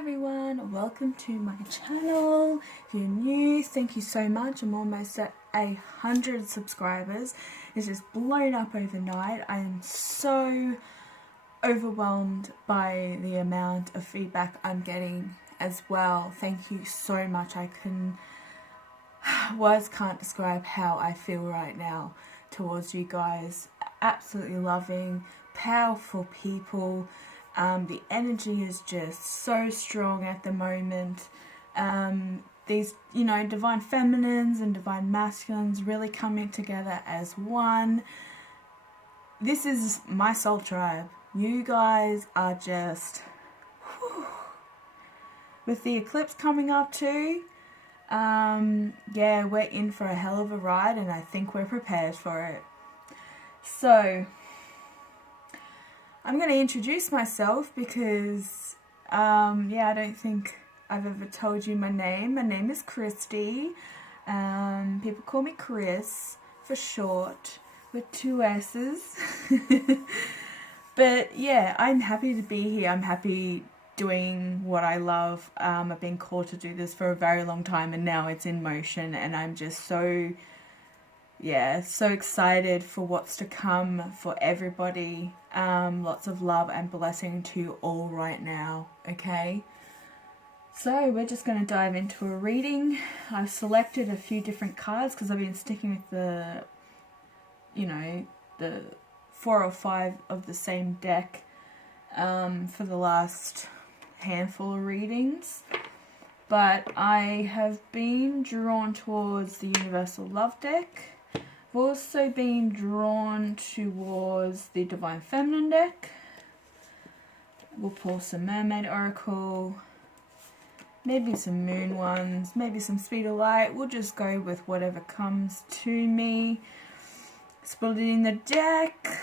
Everyone, welcome to my channel. If you're new, thank you so much. I'm almost at 100 subscribers. It's just blown up overnight. I am so overwhelmed by the amount of feedback I'm getting as well. Thank you so much. Words can't describe how I feel right now towards you guys. Absolutely loving, powerful people. The energy is just so strong at the moment. These, divine feminines and divine masculines really coming together as one. This is my soul tribe. You guys are just, whew. With the eclipse coming up too, yeah, we're in for a hell of a ride, and I think we're prepared for it. So I'm going to introduce myself because, I don't think I've ever told you my name. My name is Christy. People call me Chris for short, with 2 S's. But yeah, I'm happy to be here. I'm happy doing what I love. I've been called to do this for a very long time, and now it's in motion, and I'm just so excited for what's to come for everybody. Lots of love and blessing to you all right now, okay? So we're just going to dive into a reading. I've selected a few different cards because I've been sticking with the 4 or 5 of the same deck for the last handful of readings. But I have been drawn towards the Universal Love deck. I've also been drawn towards the Divine Feminine deck. We'll pull some Mermaid Oracle, maybe some Moon ones, maybe some Speed of Light. We'll just go with whatever comes to me. Splitting the deck.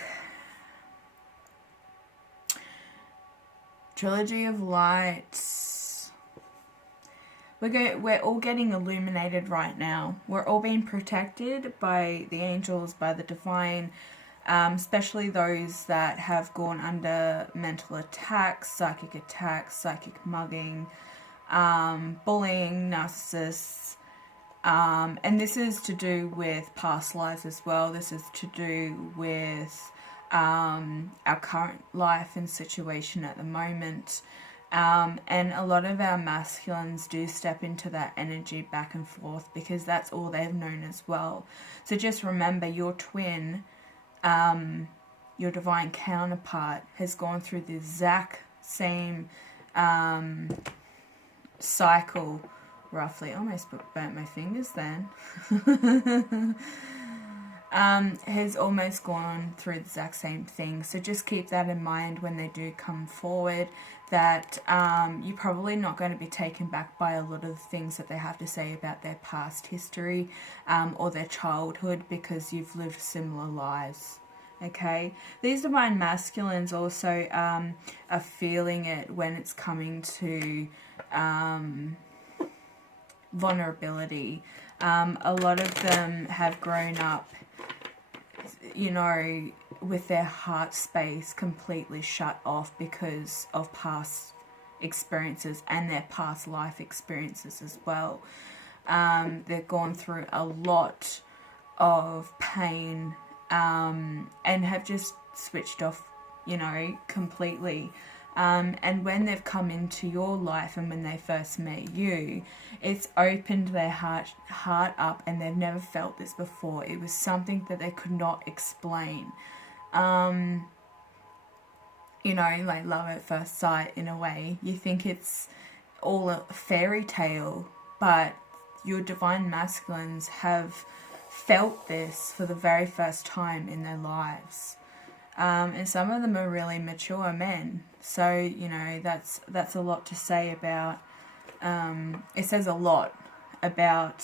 Trilogy of Lights. We're all getting illuminated right now. We're all being protected by the angels, by the divine, especially those that have gone under mental attacks, psychic mugging, bullying, narcissists. And this is to do with past lives as well. This is to do with our current life and situation at the moment. And a lot of our masculines do step into that energy back and forth because that's all they've known as well. So just remember, your twin, your divine counterpart, has gone through the exact same cycle, roughly. Almost burnt my fingers then. Has almost gone through the exact same thing. So just keep that in mind when they do come forward, that you're probably not going to be taken back by a lot of things that they have to say about their past history or their childhood, because you've lived similar lives. Okay, these divine masculines also are feeling it when it's coming to vulnerability. A lot of them have grown up, with their heart space completely shut off because of past experiences and their past life experiences as well. They've gone through a lot of pain and have just switched off, completely. And when they've come into your life and when they first met you, it's opened their heart up, and they've never felt this before. It was something that they could not explain. Like love at first sight in a way. You think it's all a fairy tale, but your divine masculines have felt this for the very first time in their lives. And some of them are really mature men. So, that's a lot to say about, it says a lot about,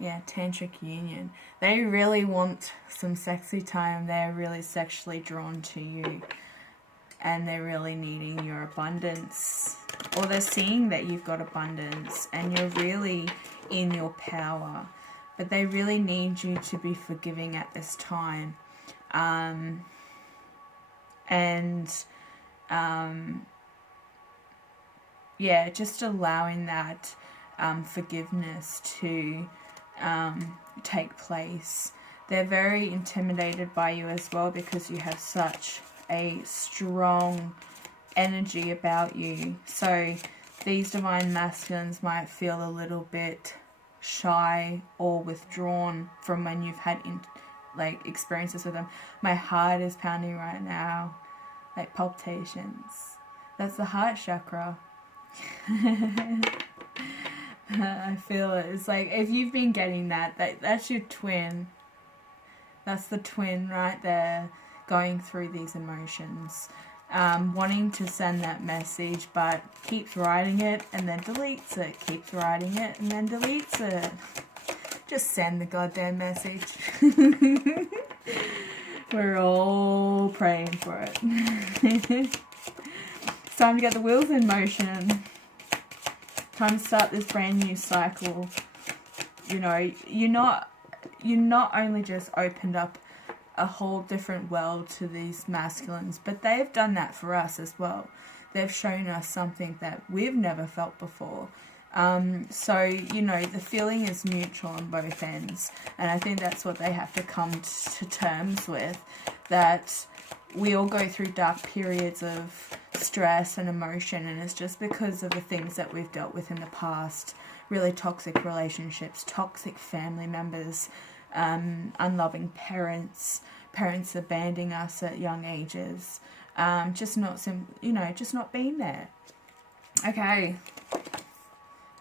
tantric union. They really want some sexy time. They're really sexually drawn to you. And they're really needing your abundance. Or they're seeing that you've got abundance and you're really in your power. But they really need you to be forgiving at this time. And, yeah, just allowing that forgiveness to take place. They're very intimidated by you as well, because you have such a strong energy about you. So these divine masculines might feel a little bit shy or withdrawn from when you've had experiences with them. My heart is pounding right now, like palpitations. That's the heart chakra. I feel it. It's like, if you've been getting that's your twin. That's the twin right there, going through these emotions, wanting to send that message, but keeps writing it and then deletes it, keeps writing it and then deletes it. Just send the goddamn message. We're all praying for it. It's time to get the wheels in motion. Time to start this brand new cycle. You know, you're not only just opened up a whole different world to these masculines, but they've done that for us as well. They've shown us something that we've never felt before. So, you know, the feeling is mutual on both ends. And I think that's what they have to come to terms with, that we all go through dark periods of stress and emotion, and it's just because of the things that we've dealt with in the past. Really toxic relationships, toxic family members, unloving parents abandoning us at young ages, just not being there. Okay.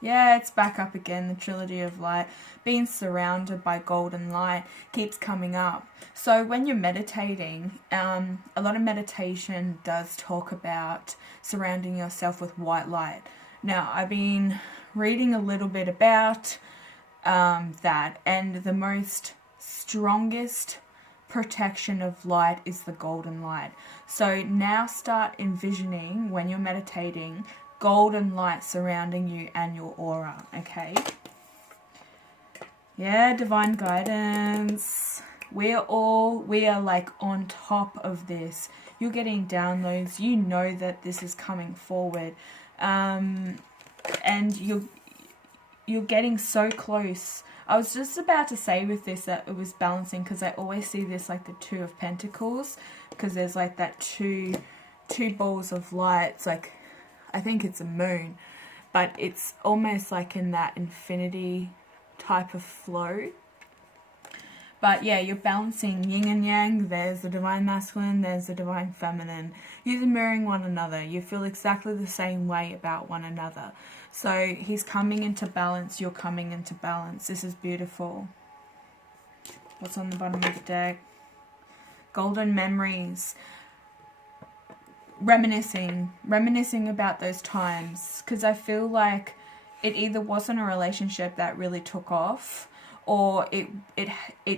Yeah, it's back up again, the Trilogy of Light. Being surrounded by golden light keeps coming up. So when you're meditating, a lot of meditation does talk about surrounding yourself with white light. Now, I've been reading a little bit about that, and the most strongest protection of light is the golden light. So now start envisioning, when you're meditating, golden light surrounding you and your aura, okay? Yeah, divine guidance. We are like on top of this. You're getting downloads. You know that this is coming forward. And you're getting so close. I was just about to say with this that it was balancing, because I always see this like the Two of Pentacles, because there's like that two balls of light. It's like, I think it's a moon, but it's almost like in that infinity type of flow. But yeah, you're balancing yin and yang. There's the divine masculine, there's the divine feminine. You're mirroring one another. You feel exactly the same way about one another. So he's coming into balance, you're coming into balance. This is beautiful. What's on the bottom of the deck? Golden memories. Reminiscing about those times, because I feel like it either wasn't a relationship that really took off, or it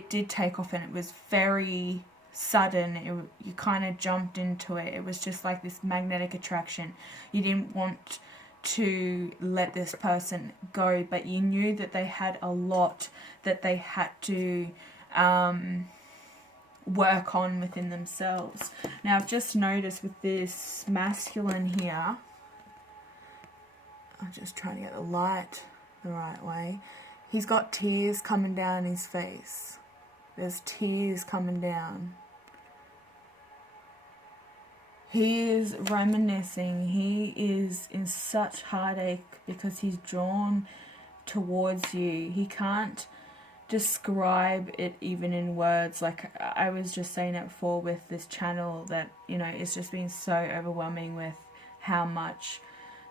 did take off and it was very sudden. You kind of jumped into it. It was just like this magnetic attraction. You didn't want to let this person go, but you knew that they had a lot that they had to work on within themselves. Now, I've just noticed with this masculine here, I'm just trying to get the light the right way. He's got tears coming down his face. There's tears coming down. He is reminiscing. He is in such heartache because he's drawn towards you. He can't describe it even in words. Like I was just saying it before with this channel, that, you know, it's just been so overwhelming with how much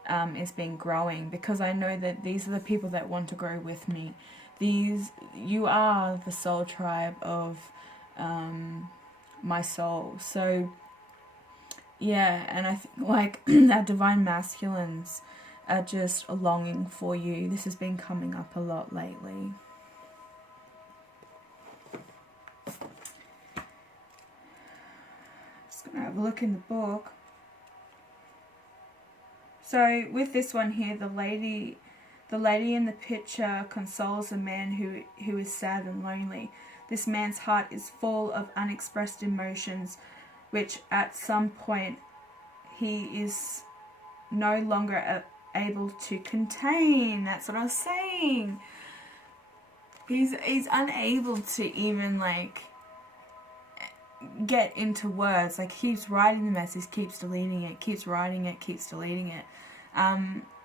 it's been growing, because I know that these are the people that want to grow with me. You are the soul tribe of my soul. So yeah, and I think like our divine masculines are just longing for you. This has been coming up a lot lately. Just gonna have a look in the book. So with this one here, the lady in the picture consoles a man who is sad and lonely. This man's heart is full of unexpressed emotions, which at some point he is no longer able to contain. That's what I was saying. He's unable to even like get into words. Like, keeps writing the message, keeps deleting it, keeps writing it, keeps deleting it.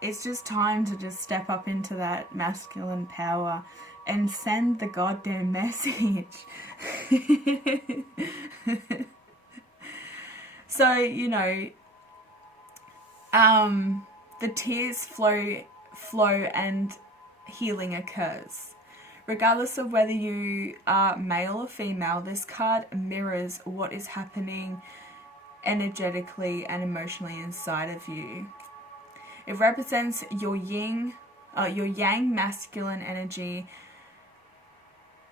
It's just time to just step up into that masculine power and send the goddamn message. So, you know, the tears flow and healing occurs. Regardless of whether you are male or female, this card mirrors what is happening energetically and emotionally inside of you. It represents your yang masculine energy,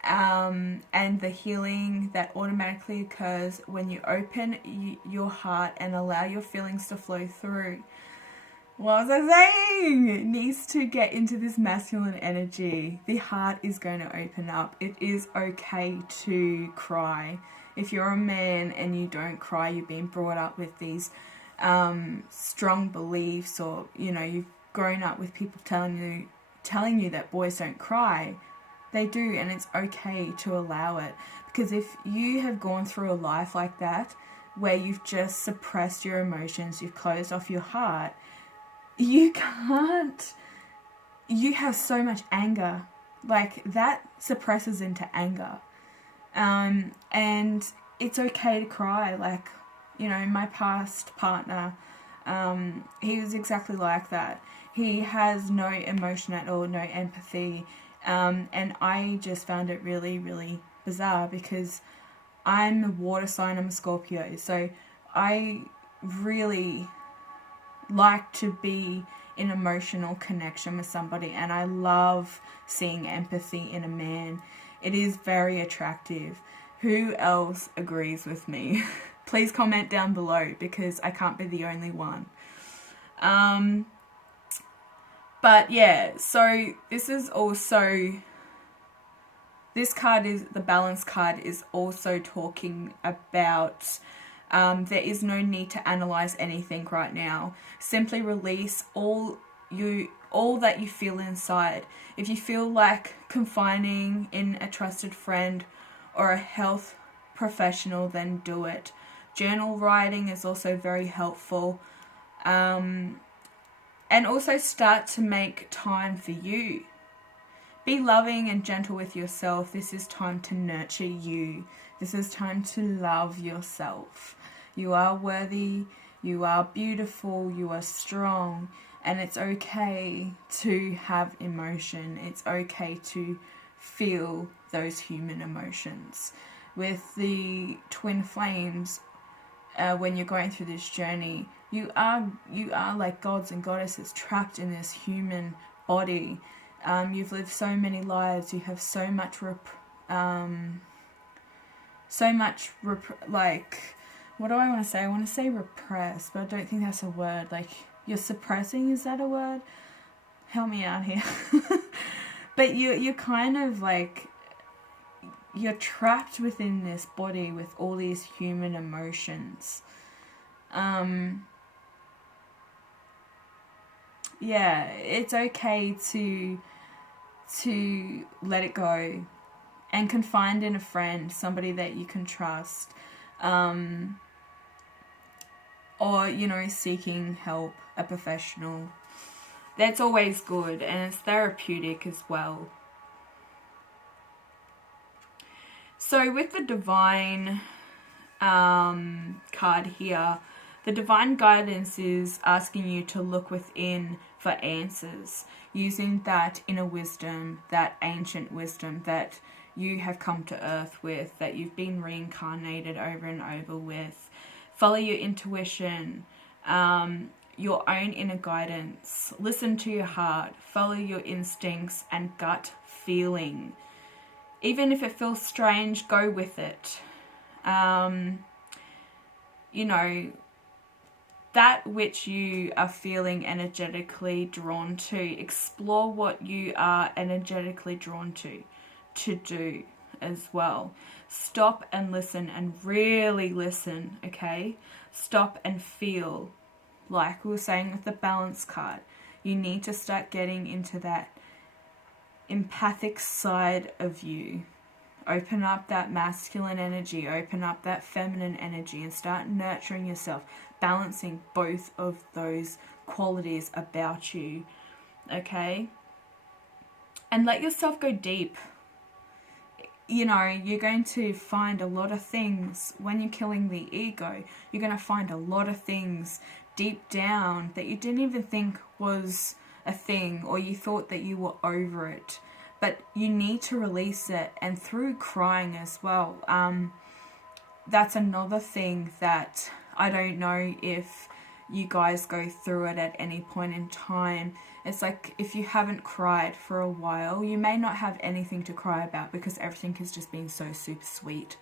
and the healing that automatically occurs when you open your heart and allow your feelings to flow through. What was I saying? It needs to get into this masculine energy. The heart is going to open up. It is okay to cry. If you're a man and you don't cry, you've been brought up with these strong beliefs, or, you know, you've grown up with people telling you that boys don't cry. They do, and it's okay to allow it. Because if you have gone through a life like that, where you've just suppressed your emotions, you've closed off your heart, you have so much anger. Like, that suppresses into anger. And it's okay to cry. Like, you know, my past partner, he was exactly like that. He has no emotion at all, no empathy. And I just found it really, really bizarre, because I'm a water sign, I'm a Scorpio, so I really like to be in emotional connection with somebody, and I love seeing empathy in a man. It is very attractive. Who else agrees with me? Please comment down below, because I can't be the only one. But yeah, so this card is, the balance card is also talking about there is no need to analyze anything right now. Simply release all that you feel inside. If you feel like confiding in a trusted friend or a health professional, then do it. Journal writing is also very helpful. And also start to make time for you. Be loving and gentle with yourself. This is time to nurture you. This is time to love yourself. You are worthy, you are beautiful, you are strong, and it's okay to have emotion. It's okay to feel those human emotions. With the twin flames, when you're going through this journey, you are like gods and goddesses trapped in this human body. You've lived so many lives. You have so much like, what do I want to say? I want to say repressed, but I don't think that's a word. Like, you're suppressing, is that a word? Help me out here. But you're kind of like, you're trapped within this body with all these human emotions. Yeah, it's okay to let it go and confide in a friend, somebody that you can trust, or, you know, seeking help, a professional. That's always good, and it's therapeutic as well. So with the divine card here, the divine guidance is asking you to look within for answers, using that inner wisdom, that ancient wisdom that you have come to earth with, that you've been reincarnated over and over with. Follow your intuition, your own inner guidance. Listen to your heart. Follow your instincts and gut feeling. Even if it feels strange, go with it. You know, that which you are feeling energetically drawn to, explore what you are energetically drawn to do as well. Stop and listen, and really listen, okay? Stop and feel, like we were saying with the balance card. You need to start getting into that empathic side of you. Open up that masculine energy, open up that feminine energy, and start nurturing yourself, balancing both of those qualities about you, okay? And let yourself go deep. You know, you're going to find a lot of things when you're killing the ego. You're going to find a lot of things deep down that you didn't even think was a thing, or you thought that you were over it. But you need to release it, and through crying as well. That's another thing that I don't know if you guys go through it at any point in time. It's like, if you haven't cried for a while, you may not have anything to cry about because everything has just been so super sweet.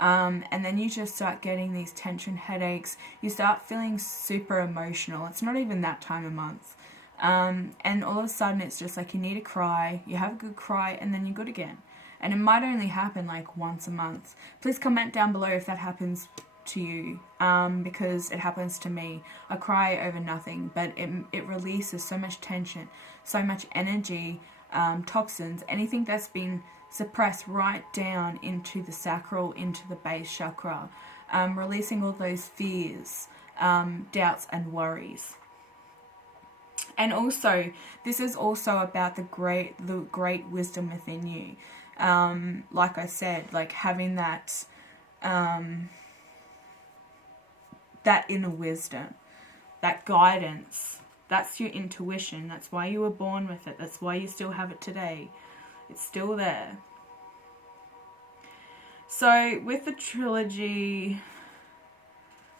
And then you just start getting these tension headaches. You start feeling super emotional. It's not even that time of month. And all of a sudden it's just like you need to cry, you have a good cry, and then you're good again. And it might only happen like once a month. Please comment down below if that happens to you, because it happens to me. I cry over nothing, but it releases so much tension, so much energy, toxins, anything that's been suppressed right down into the sacral, into the base chakra, releasing all those fears, doubts and worries. And also, this is also about the great wisdom within you. Like I said, like having that that inner wisdom, that guidance. That's your intuition. That's why you were born with it. That's why you still have it today. It's still there. So with the trilogy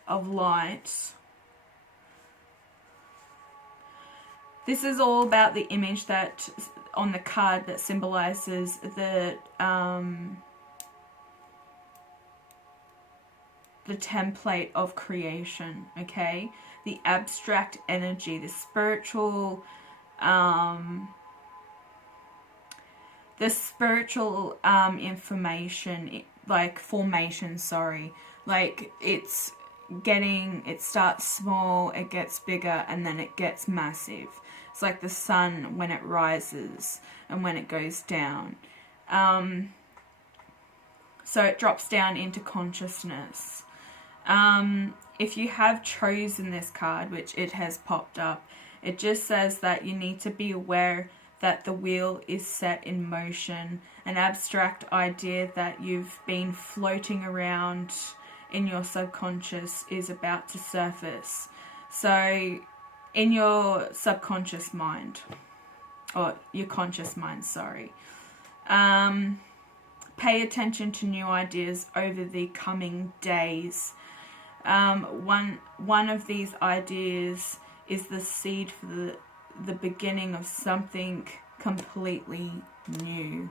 of light, this is all about the image that on the card that symbolizes the template of creation, okay? The abstract energy, the spiritual information, like formation, sorry. Like it starts small, it gets bigger, and then it gets massive. It's like the sun when it rises and when it goes down. So it drops down into consciousness. If you have chosen this card, which it has popped up, it just says that you need to be aware that the wheel is set in motion. An abstract idea that you've been floating around in your subconscious is about to surface. So in your subconscious mind, or your conscious mind, sorry, pay attention to new ideas over the coming days. One of these ideas is the seed for the beginning of something completely new.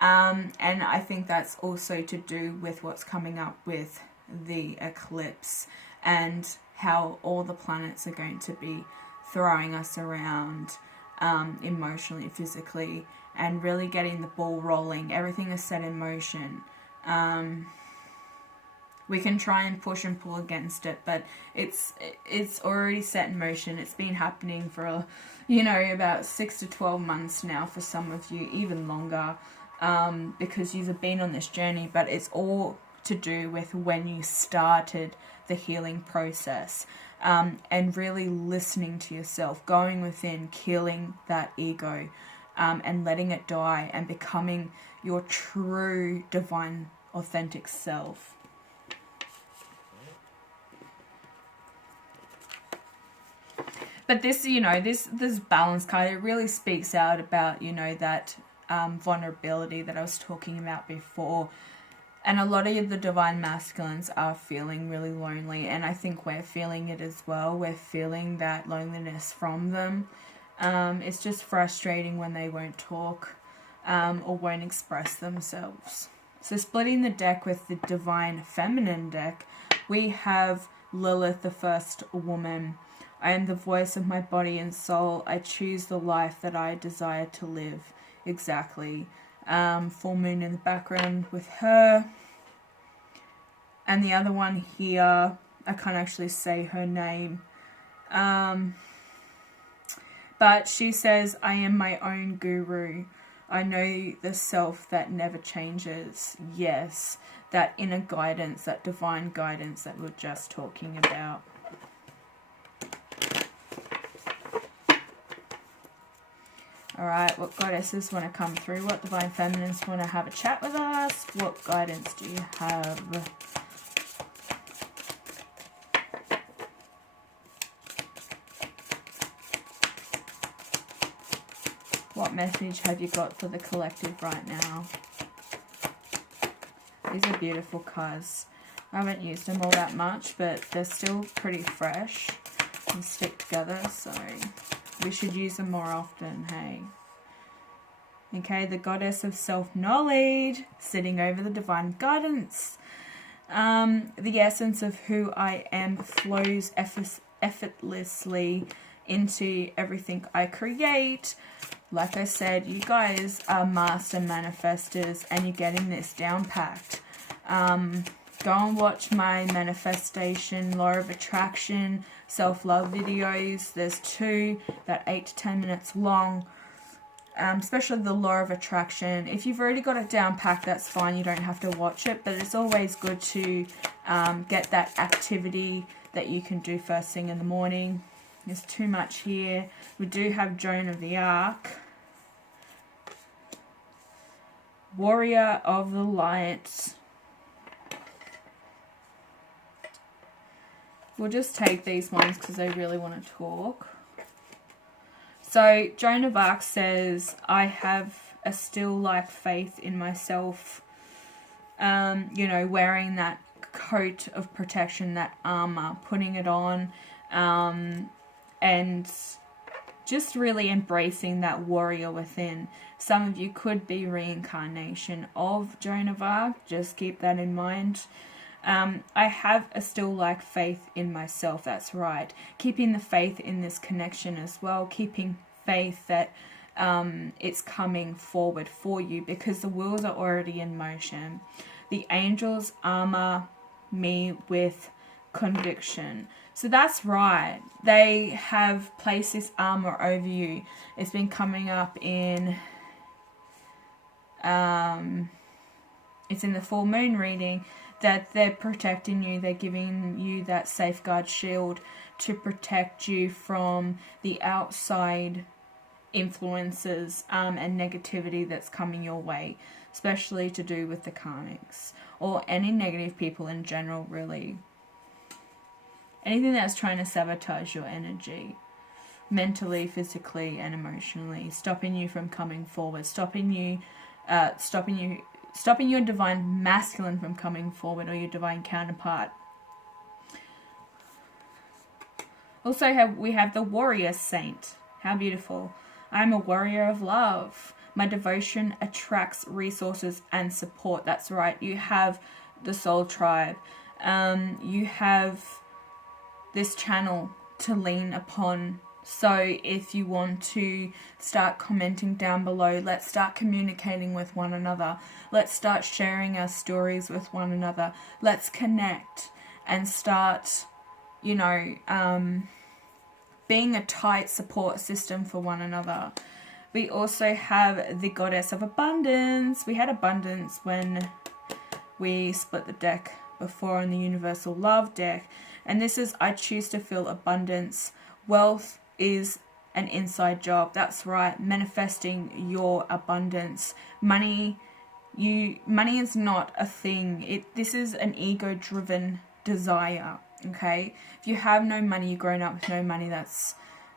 And I think that's also to do with what's coming up with the eclipse and how all the planets are going to be throwing us around emotionally, physically, and really getting the ball rolling. Everything is set in motion. We can try and push and pull against it, but it's already set in motion. It's been happening for, about 6 to 12 months now for some of you, even longer, because you've been on this journey. But it's all to do with when you started the healing process, and really listening to yourself, going within, killing that ego, and letting it die and becoming your true, divine, authentic self. But this, this balance card, it really speaks out about, that vulnerability that I was talking about before. And a lot of the divine masculines are feeling really lonely, and I think we're feeling it as well. We're feeling that loneliness from them. It's just frustrating when they won't talk or won't express themselves. So splitting the deck with the divine feminine deck, we have Lilith, the first woman. I am the voice of my body and soul. I choose the life that I desire to live. Exactly. Full moon in the background with her. And the other one here, I can't actually say her name. But But she says, I am my own guru. I know the self that never changes. Yes, that inner guidance, that divine guidance that we were just talking about. Alright, what goddesses want to come through? What divine feminines want to have a chat with us? What guidance do you have? What message have you got for the collective right now? These are beautiful cards. I haven't used them all that much, but they're still pretty fresh and stick together, so we should use them more often, hey? Okay, the goddess of self-knowledge, sitting over the divine guidance. The essence of who I am flows effortlessly into everything I create. Like I said, you guys are master manifestors and you're getting this down packed. Go and watch my manifestation, law of attraction, self-love videos. There's 2, about 8 to 10 minutes long. Especially the law of attraction. If you've already got it down packed, that's fine. You don't have to watch it. But it's always good to get that activity that you can do first thing in the morning. There's too much here. We do have Joan of the Arc. Warrior of the Light. We'll just take these ones because I really want to talk. So Joan of Arc says, I have a still like faith in myself. You know, wearing that coat of protection, that armor, putting it on, and just really embracing that warrior within. Some of you could be reincarnation of Joan of Arc. Just keep that in mind. I have a still like faith in myself. That's right. Keeping the faith in this connection as well. Keeping faith that it's coming forward for you because the wheels are already in motion. The angels armor me with conviction. So that's right. They have placed this armor over you. It's been coming up in it's in the full moon reading that they're protecting you. They're giving you that safeguard shield to protect you from the outside influences and negativity that's coming your way, especially to do with the karmics or any negative people in general, really. Anything that's trying to sabotage your energy, mentally, physically, and emotionally, stopping you from coming forward, stopping your divine masculine from coming forward or your divine counterpart. Also, we have the warrior saint. How beautiful. I'm a warrior of love. My devotion attracts resources and support. That's right. You have the soul tribe. You have this channel to lean upon. So if you want to start commenting down below, let's start communicating with one another. Let's start sharing our stories with one another. Let's connect and start, you know, being a tight support system for one another. We also have the goddess of abundance. We had abundance when we split the deck before on the universal love deck. And this is, I choose to feel abundance. Wealth is an inside job. That's right. Manifesting your abundance. Money is not a thing. This is an ego-driven desire. Okay? If you have no money, you've grown up with no money.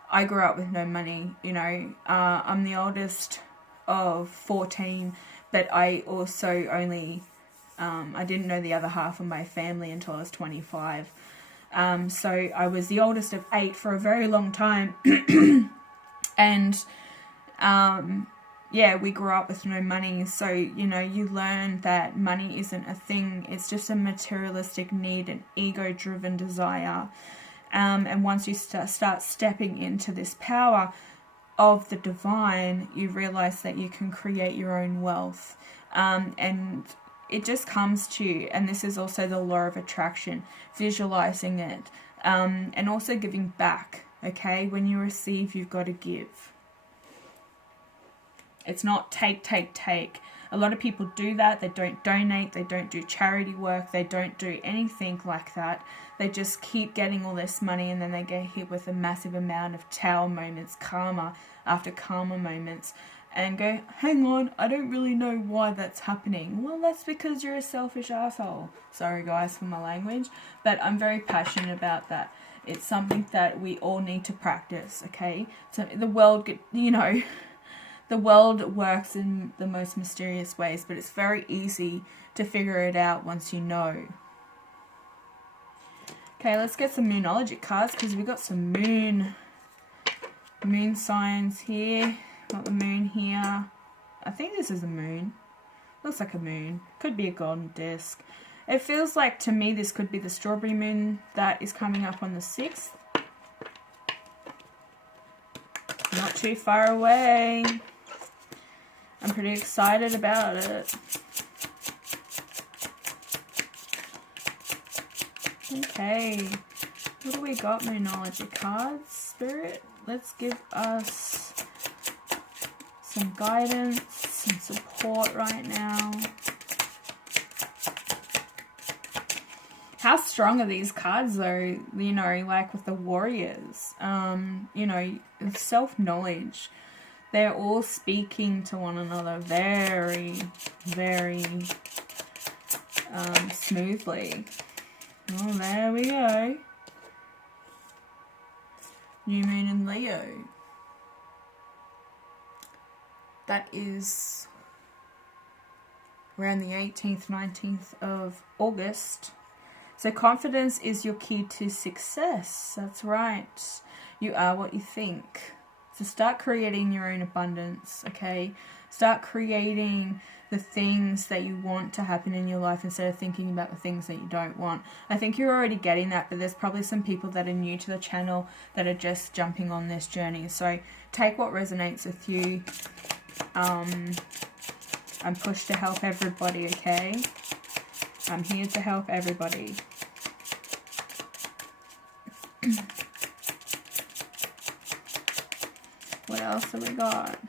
I grew up with no money. You know, I'm the oldest of 14, but I also only I didn't know the other half of my family until I was 25. So I was the oldest of 8 for a very long time. And, yeah, we grew up with no money. So, you know, you learn that money isn't a thing. It's just a materialistic need, an ego-driven desire. And once you start stepping into this power of the divine, you realize that you can create your own wealth. And it just comes to you. And this is also the law of attraction, visualizing it, and also giving back Okay, when you receive, you've got to give. It's not take, take, take. A lot of people do that. They don't donate. They don't do charity work. They don't do anything like that. They just keep getting all this money, and then they get hit with a massive amount of tower moments, karma after karma moments, and go, hang on, I don't really know why that's happening. Well, that's because you're a selfish asshole. Sorry guys for my language, but I'm very passionate about that. It's something that we all need to practice, okay? So the world, the world works in the most mysterious ways, but it's very easy to figure it out once you know. Okay, let's get some Moonology cards, because we've got some moon signs here. Got the moon here. I think this is a moon. Looks like a moon. Could be a golden disc. It feels like, to me, this could be the strawberry moon that is coming up on the 6th. Not too far away. I'm pretty excited about it. Okay. What do we got, Moonology cards? Spirit, let's give us some guidance, some support right now. How strong are these cards though? Like with the warriors, self-knowledge. They're all speaking to one another very, very smoothly. Oh, there we go. New moon in Leo. That is around the 18th, 19th of August. So confidence is your key to success. That's right. You are what you think. So start creating your own abundance, okay? Start creating the things that you want to happen in your life instead of thinking about the things that you don't want. I think you're already getting that, but there's probably some people that are new to the channel that are just jumping on this journey. So take what resonates with you. I'm pushed to help everybody, okay? I'm here to help everybody. What else have we got?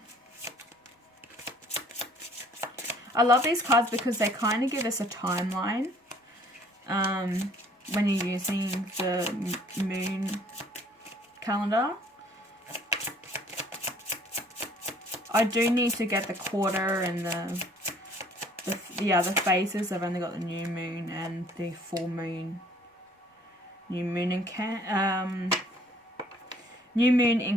I love these cards because they kind of give us a timeline when you're using the moon calendar. I do need to get the quarter and the other phases. I've only got the new moon and the full moon. New moon in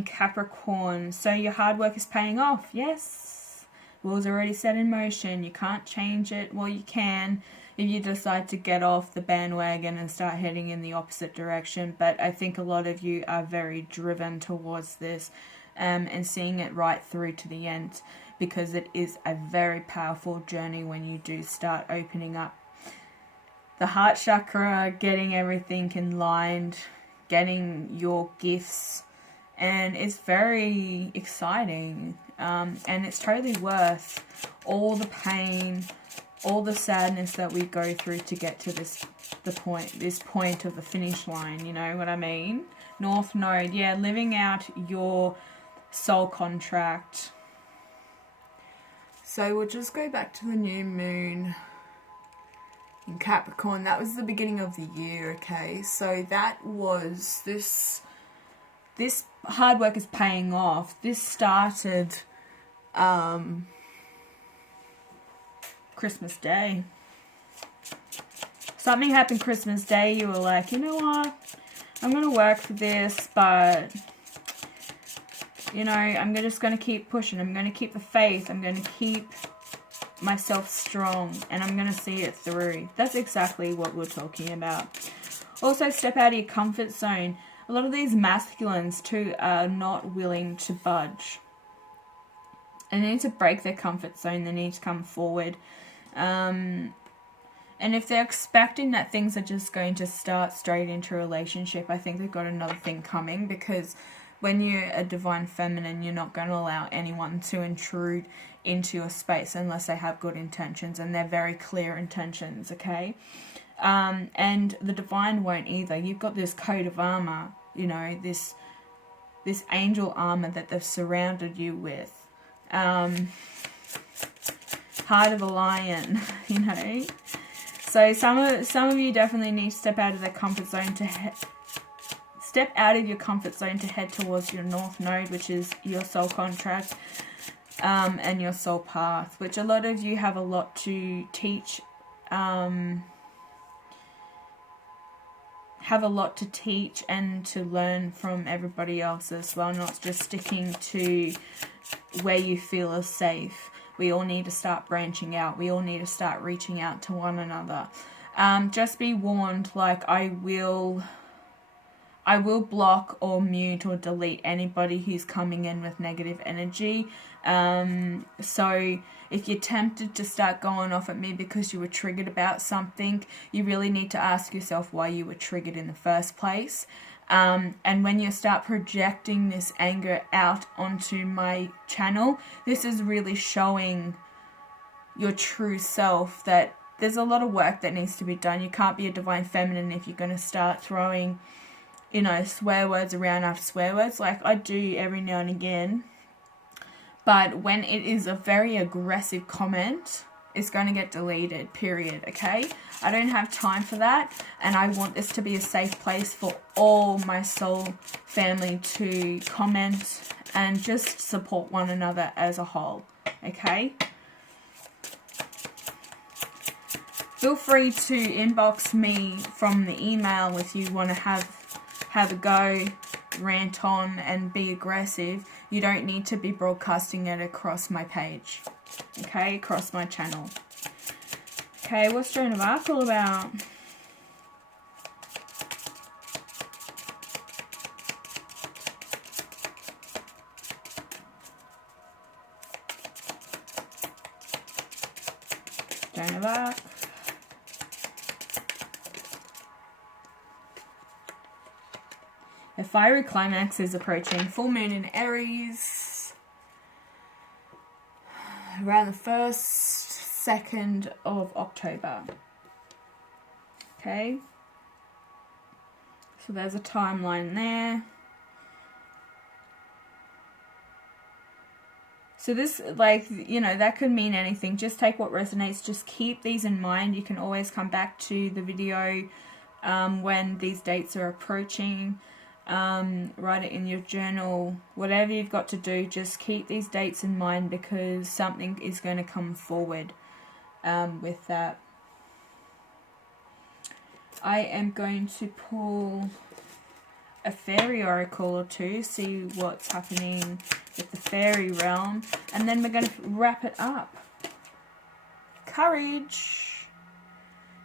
Capricorn. So your hard work is paying off. Yes. Wheels already set in motion. You can't change it. Well, you can if you decide to get off the bandwagon and start heading in the opposite direction. But I think a lot of you are very driven towards this. And seeing it right through to the end, because it is a very powerful journey when you do start opening up the heart chakra, getting everything in line, getting your gifts, and it's very exciting, and it's totally worth all the pain, all the sadness that we go through to get to this point of the finish line. You know what I mean? North Node, yeah, living out your soul contract. So we'll just go back to the new moon in Capricorn. That was the beginning of the year, okay? So that was this hard work is paying off. This started Christmas Day. Something happened Christmas Day. You were like, you know what? I'm going to work for this, but I'm just going to keep pushing. I'm going to keep the faith. I'm going to keep myself strong, and I'm going to see it through. That's exactly what we're talking about. Also, step out of your comfort zone. A lot of these masculines, too, are not willing to budge. And they need to break their comfort zone. They need to come forward. And if they're expecting that things are just going to start straight into a relationship, I think they've got another thing coming, because when you're a divine feminine, you're not going to allow anyone to intrude into your space unless they have good intentions, and they're very clear intentions, okay? And the divine won't either. You've got this coat of armor, this this angel armor that they've surrounded you with. Heart of a lion, you know. So some of you definitely need to step out of their comfort zone to step out of your comfort zone to head towards your North Node, which is your soul contract, and your soul path, which a lot of you have a lot to teach, have a lot to teach and to learn from everybody else as well, not just sticking to where you feel is safe. We all need to start branching out. We all need to start reaching out to one another. Just be warned, like, I will block or mute or delete anybody who's coming in with negative energy. So if you're tempted to start going off at me because you were triggered about something, you really need to ask yourself why you were triggered in the first place. And when you start projecting this anger out onto my channel, this is really showing your true self that there's a lot of work that needs to be done. You can't be a divine feminine if you're going to start throwing, you know, swear words around after swear words, like I do every now and again. But when it is a very aggressive comment, it's going to get deleted, period, okay? I don't have time for that, and I want this to be a safe place for all my soul family to comment and just support one another as a whole, okay? Feel free to inbox me from the email if you want to have a go, rant on and be aggressive. You don't need to be broadcasting it across my page, okay, across my channel. Okay, what's Joan of Arc all about? Joan of Arc. A fiery climax is approaching. Full moon in Aries. Around the 1st, 2nd of October. Okay. So there's a timeline there. So this, like, you know, that could mean anything. Just take what resonates. Just keep these in mind. You can always come back to the video when these dates are approaching. Write it in your journal, whatever you've got to do, just keep these dates in mind because something is going to come forward with that. I am going to pull a fairy oracle or two, see what's happening with the fairy realm, and then we're going to wrap it up. Courage.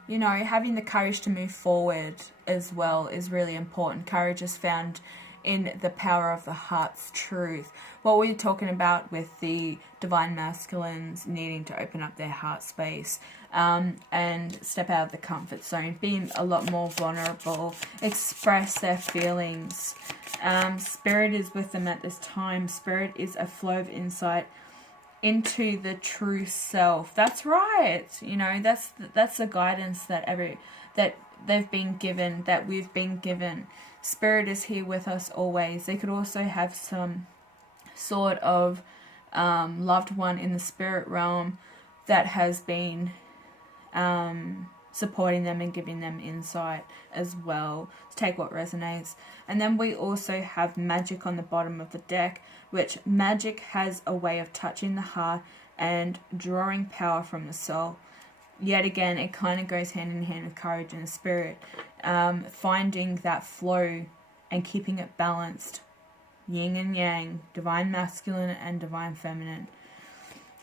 You know, having the courage to move forward as well is really important. Courage is found in the power of the heart's truth. What were you talking about with the divine masculines needing to open up their heart space and step out of the comfort zone, being a lot more vulnerable, express their feelings. Spirit is with them at this time. Spirit is a flow of insight into the true self. That's right. You know, that's the guidance that they've been given, that we've been given. Spirit is here with us always. They could also have some sort of loved one in the spirit realm that has been supporting them and giving them insight as well. Take what resonates. And then we also have magic on the bottom of the deck, which magic has a way of touching the heart and drawing power from the soul. Yet again, it kind of goes hand in hand with courage and spirit. Finding that flow and keeping it balanced. Yin and yang, divine masculine and divine feminine.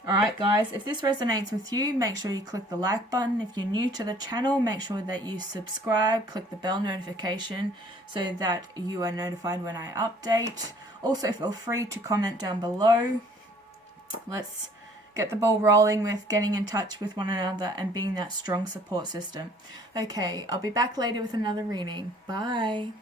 Alright guys, if this resonates with you, make sure you click the like button. If you're new to the channel, make sure that you subscribe, click the bell notification so that you are notified when I update. Also, feel free to comment down below. Let's get the ball rolling with getting in touch with one another and being that strong support system. Okay, I'll be back later with another reading. Bye.